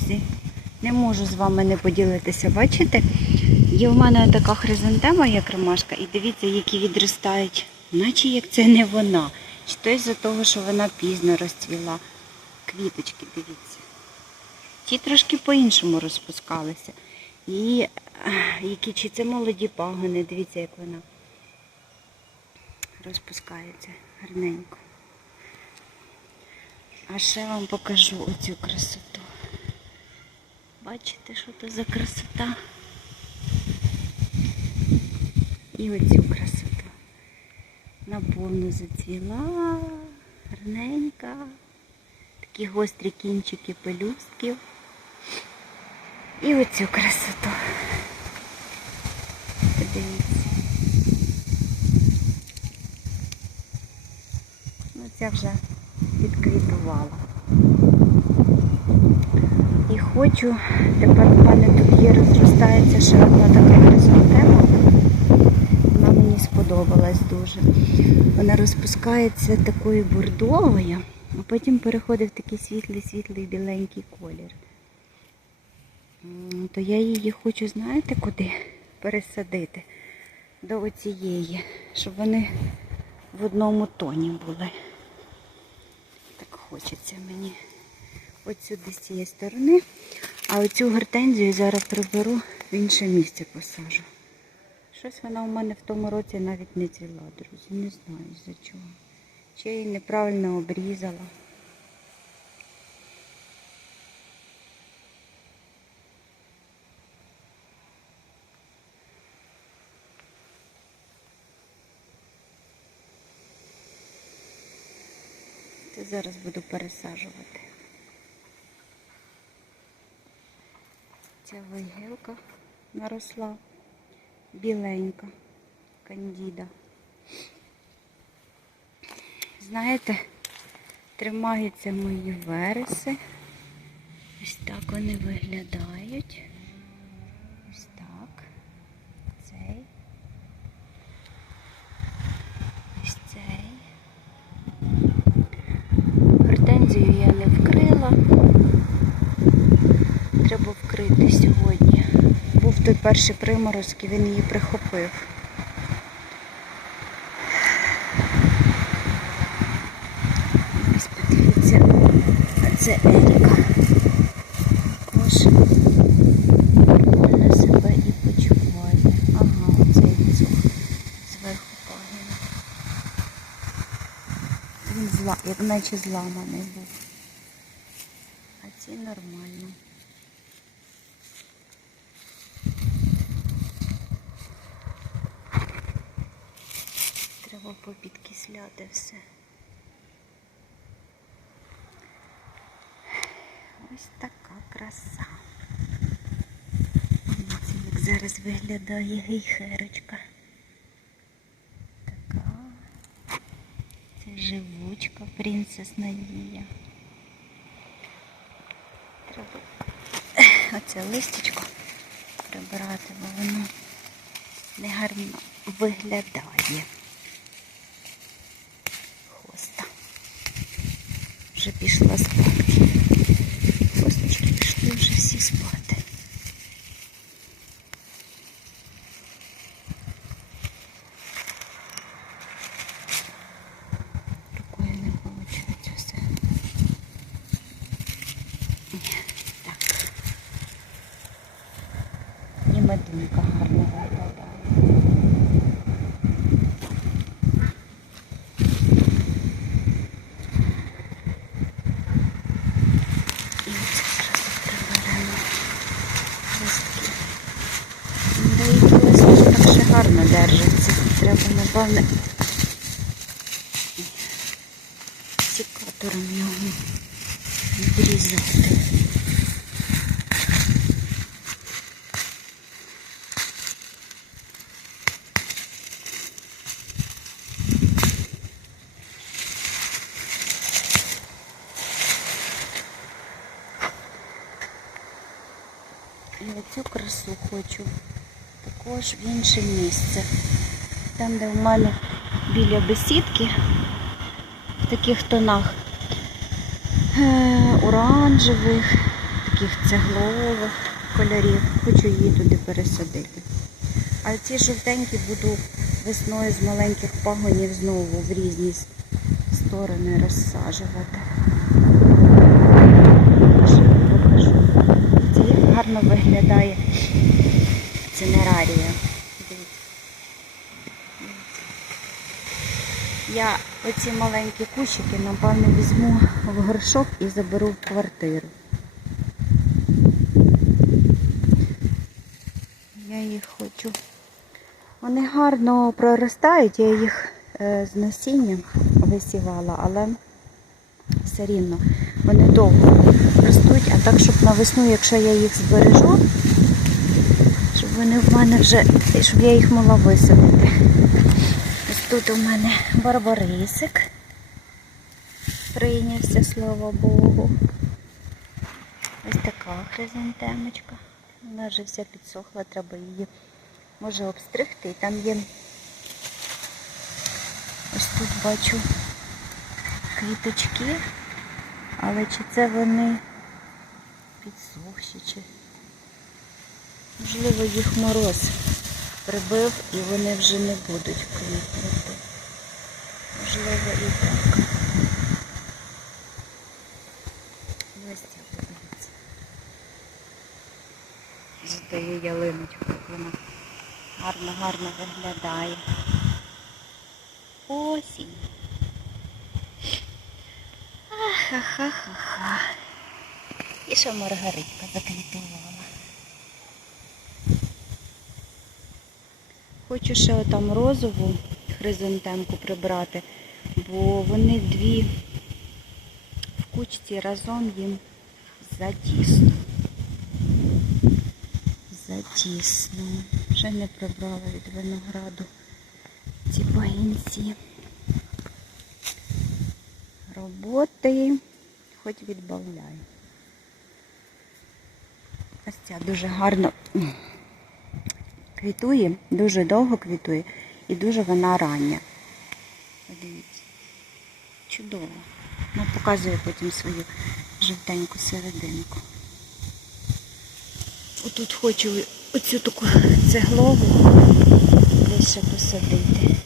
друзі. Не можу з вами не поділитися. Бачите? Є в мене така хризантема, як ромашка, і дивіться, які відростають, наче як це не вона. Чи то із-за того, що вона пізно розцвіла. Квіточки, дивіться. Ті трошки по-іншому розпускалися. І які чи це молоді пагони, дивіться, як вона розпускається гарненько. А ще вам покажу оцю красоту. Бачите, що це за красота? І оцю красоту. Наповну зацвіла, гарненька. Такі гострі кінчики пелюстків. І оцю красоту. Подивіться. Ну, ця вже відквітувала. Хочу, тепер в мене розростається ще одна така хризантема. Вона мені сподобалась дуже. Вона розпускається такою бордовою, а потім переходить в такий світлий-світлий біленький колір. То я її хочу, знаєте, куди пересадити? До оцієї, щоб вони в одному тоні були. Так хочеться мені. Ось сюди з цієї сторони. А оцю гортензію зараз приберу в інше місце посажу. Щось вона у мене в тому році навіть не цвіла, друзі. Не знаю за чого. Чи її неправильно обрізала. Зараз буду пересаджувати. Ця вигілка наросла біленька, кандіда. Знаєте, тримаються мої вереси. Ось так вони виглядають. Ось так. Цей. Ось цей. Гортензію я не вкрила. Треба вкрити сьогодні. Був той перший приморозок і він її прихопив. Ось подивіться, а це Еріка. Нормально себе і почуває. Ага, оцей візок зверху пагина. Він зла, як наче зламаний був. А ці нормально. Треба попідкисляти все. Ось така краса. Дивіться, як зараз виглядає гейхерочка. Така. Це живучка, принцес Надія. Треба оце листечко прибрати, бо воно негарно виглядає. Вже пішла спати. Хосточки пішли вже всі спати. Рукою не виходить все. Ні, Так. І медунка гарно виглядає. І оце зразу приберемо листки. Деякі листки так ще гарно держаться. Треба, напевне, секатором його відрізати. І оцю красу хочу також в інше місце. Там, де в мене біля бесідки, в таких тонах е, оранжевих, таких цеглових кольорів. Хочу її туди пересадити. А ці жовтенькі буду весною з маленьких пагонів знову в різні сторони розсаджувати. Покажу. Гарно виглядає цинерарія. Дивіться. Я оці маленькі кущики, напевно, візьму в горшок і заберу в квартиру. Я їх хочу. Вони гарно проростають, я їх е, з насіння висівала, але все рівно вони довго ростуть, а так, щоб на весну, якщо я їх збережу, щоб вони в мене вже, щоб я їх могла висадити. Тут у мене барбарисик. Прийнявся, слава Богу. Ось така хризантемочка. Вона вже вся підсохла, треба її може обстригти. Там є ось тут бачу квіточки, але чи це вони підсохші, чи можливо їх мороз прибив і вони вже не будуть квітнути. Можливо і так. Ця подивіться. За тою ялиночкою як вона гарно-гарно виглядає. Осінь. Ха-ха-ха-ха. І ще маргаритка заквітувала. Хочу ще отам розову хризантемку прибрати, бо вони дві в кучці разом їм затісно. Затісно. Вже не прибрала від винограду ці пагінці. Роботи хоч відбавляю. Ось ця дуже гарно квітує, дуже довго квітує і дуже вона рання. Подивіться. Чудово. Ну, показую потім свою жовтеньку серединку. Отут хочу оцю таку цеглову лише посадити.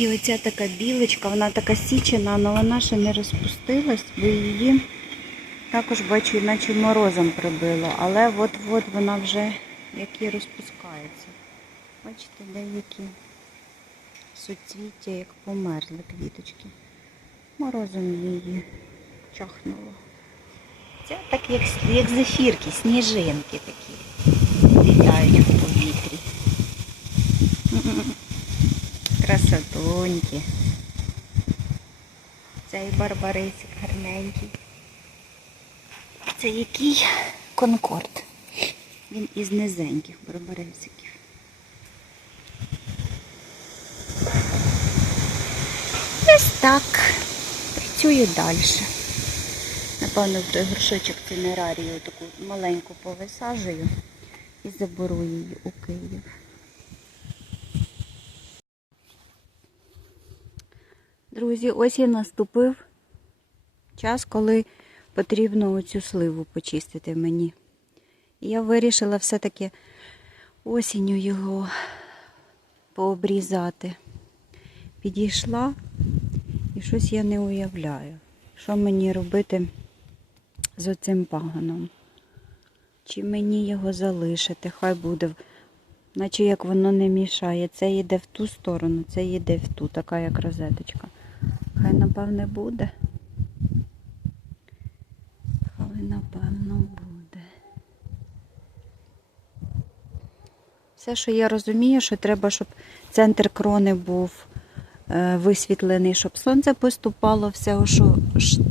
І оця така білочка, вона така січена, але вона ще не розпустилась, бо її також бачу, іначе морозом прибило. Але от-от вона вже як і розпускається. Бачите, деякі суцвіття, як померли квіточки. Морозом її чахнуло. Це так як, як зефірки, сніжинки такі. Літають в повітрі. Красотонькі. Цей барбарисик гарненький. Це який конкорд. Він із низеньких барбарисиків. Ось так. Працюю далі. Напевно, в той горшочок цинерарію таку маленьку повисаджую і заберу її у Київ. Друзі, ось і наступив час, коли потрібно оцю сливу почистити мені. І я вирішила все-таки осінню його пообрізати. Підійшла і щось я не уявляю, що мені робити з оцим паганом. Чи мені його залишити, хай буде, наче як воно не мішає. Це йде в ту сторону, це йде в ту, така як розеточка. Хай, напевне, буде. Хай, напевно, буде. Все, що я розумію, що треба, щоб центр крони був е, висвітлений, щоб сонце поступало, все, що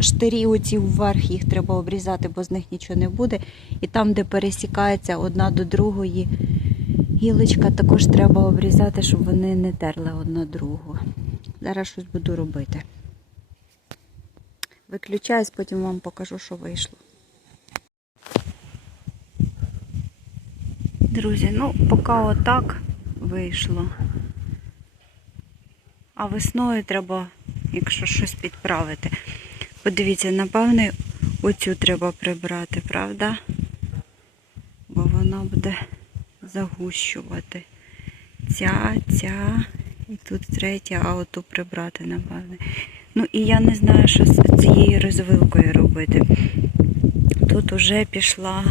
штирі оці вверх, їх треба обрізати, бо з них нічого не буде. І там, де пересікається одна до другої гілочка, також треба обрізати, щоб вони не терли одна другу. Зараз щось буду робити. Виключаюсь, потім вам покажу, що вийшло. Друзі, ну поки отак вийшло. А весною треба, якщо щось підправити. Подивіться, напевне, оцю треба прибрати, правда? Бо вона буде загущувати. Ця, ця, тут третя, а оту прибрати, напевне. Ну і я не знаю, що з цією розвилкою робити. Тут уже пішла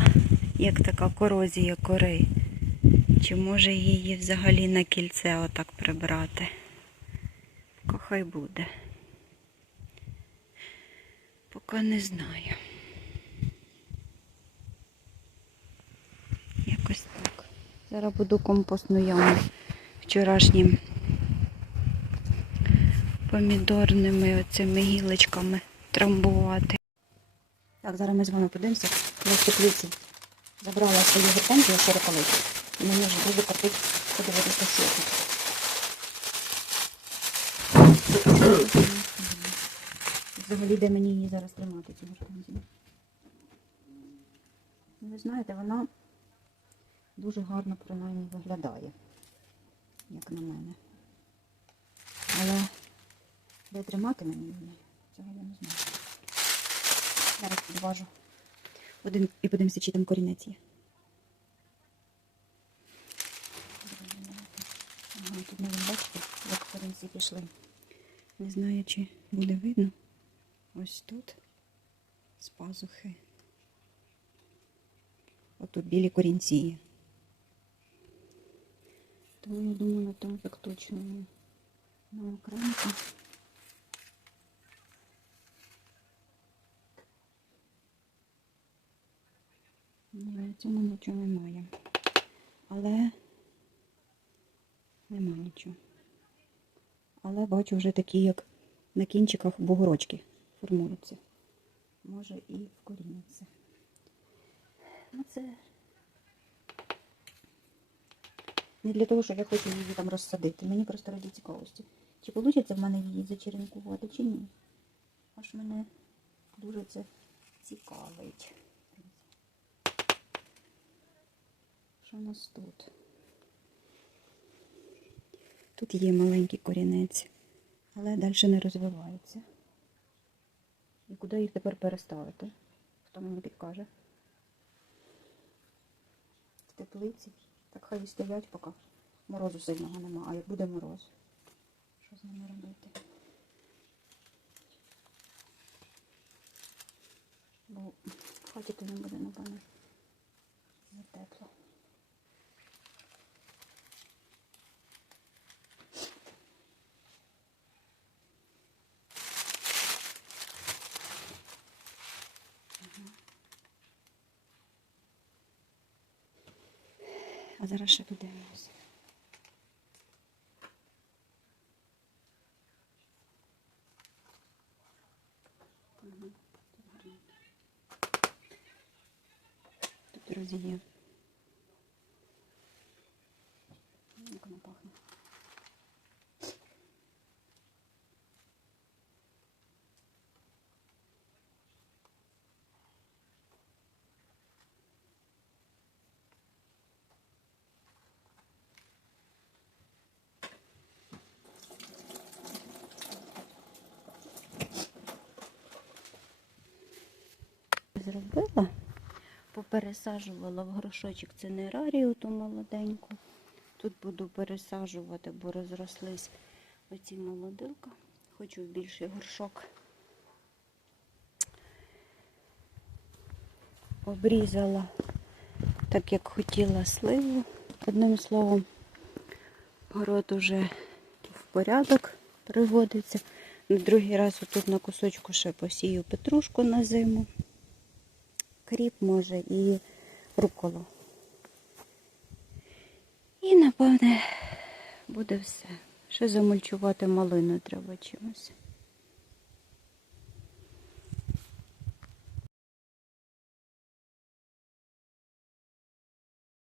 як така корозія кори. Чи може її взагалі на кільце отак прибрати? Хай буде. Поки не знаю. Якось так. Зараз буду компостну яму вчорашнім помідорними оцими гілочками трамбувати. Так, зараз ми з вами подивимося. Я в теплиці забрала свої гортензії широколиті. І мені вже дуже кортить подивитися, що. Взагалі, де мені її зараз тримати, цю гортензію? Ну, Ви знаєте, вона дуже гарно принаймні виглядає, як на мене. Але де тримати мені її, цього я не знаю. Зараз підважу. Один і подивимося, чи там корінець є. Ага, тут навіть бачите, як корінці пішли. Не знаю, чи буде видно. Ось тут з пазухи. Отут білі корінці є. Тому я думаю, на тому так точно. На окремку. На цьому нічого немає. Але нема нічого. Але бачу вже такі, як на кінчиках бугорочки формуються. Може і вкоріняться. Ну це не для того, щоб я хочу її там розсадити. Мені просто раді цікавості. Чи вийде в мене її зачеренкувати, чи ні? Аж мене дуже це цікавить. Що у нас тут? Тут є маленький корінець, але далі не розвивається. І куди їх тепер переставити? Хто мені підкаже? В теплиці. Так хай стоять, поки морозу сильного нема. А як буде мороз? Що з ними робити? Бо в хаті не буде, напевно, зараз ще подивимося. Тут. Зробила, попересаджувала в горшочок цинерарію ту молоденьку. Тут буду пересаджувати, бо розрослись оці молодилка. Хочу в більший горшок. Обрізала так, як хотіла сливу. Одним словом, город уже в порядок приводиться. На другий раз тут на кусочку ще посію петрушку на зиму кріп може і руколу. І, напевне, буде все. Ще замульчувати малину треба чимось.